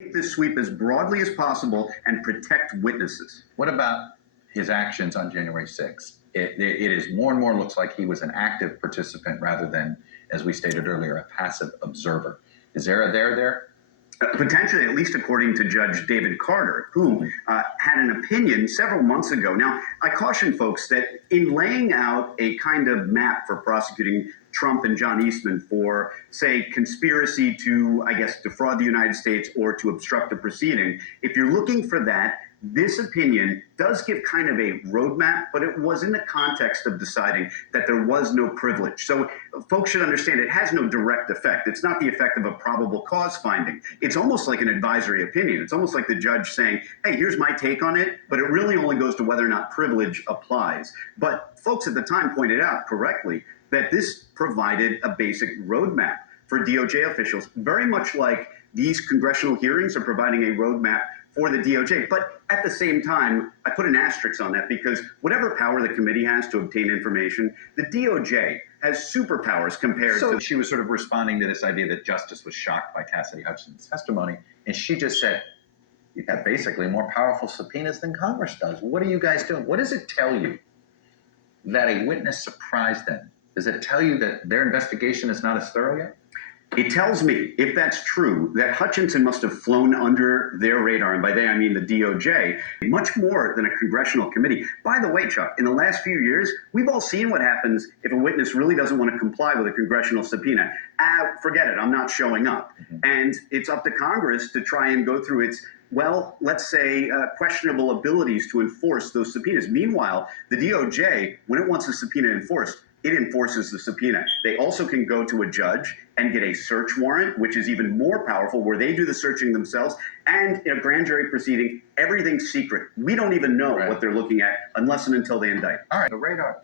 this sweep as broadly as possible and protect witnesses. What about his actions on January 6th? It is more and more looks like he was an active participant rather than, as we stated earlier, a passive observer. Is there a there? Potentially, at least according to Judge David Carter, who had an opinion several months ago. Now, I caution folks that in laying out a kind of map for prosecuting Trump and John Eastman for, say, conspiracy to, I guess, defraud the United States or to obstruct the proceeding, if you're looking for that, this opinion does give kind of a roadmap, but it was in the context of deciding that there was no privilege. So folks should understand it has no direct effect. It's not the effect of a probable cause finding. It's almost like an advisory opinion. It's almost like the judge saying, hey, here's my take on it, but it really only goes to whether or not privilege applies. But folks at the time pointed out correctly that this provided a basic roadmap for DOJ officials, very much like these congressional hearings are providing a roadmap for the DOJ. But at the same time, I put an asterisk on that because whatever power the committee has to obtain information, the DOJ has superpowers compared to. She was sort of responding to this idea that justice was shocked by Cassidy Hutchinson's testimony, and she just said, you got basically more powerful subpoenas than Congress does. What are you guys doing? What does it tell you that a witness surprised them? Does it tell you that their investigation is not as thorough yet? It tells me, if that's true, that Hutchinson must have flown under their radar, and by they I mean the DOJ, much more than a congressional committee. By the way, Chuck, in the last few years, we've all seen what happens if a witness really doesn't want to comply with a congressional subpoena. Forget it, I'm not showing up. And it's up to Congress to try and go through its, well, let's say, questionable abilities to enforce those subpoenas. Meanwhile, the DOJ, when it wants a subpoena enforced, it enforces the subpoena. They also can go to a judge and get a search warrant, which is even more powerful, where they do the searching themselves. And in a grand jury proceeding, everything's secret. We don't even know what they're looking at unless and until they indict. All right, the radar.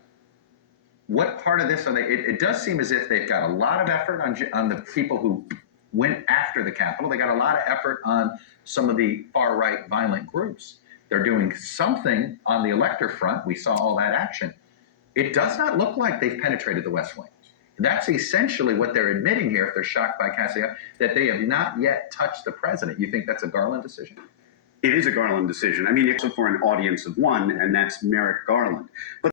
What part of this are they? It does seem as if they've got a lot of effort on the people who went after the Capitol. They got a lot of effort on some of the far-right violent groups. They're doing something on the elector front. We saw all that action. It does not look like they've penetrated the West Wing. That's essentially what they're admitting here, if they're shocked by Cassidy, that they have not yet touched the president. You think that's a Garland decision? It is a Garland decision. I mean, it's for an audience of one, and that's Merrick Garland. But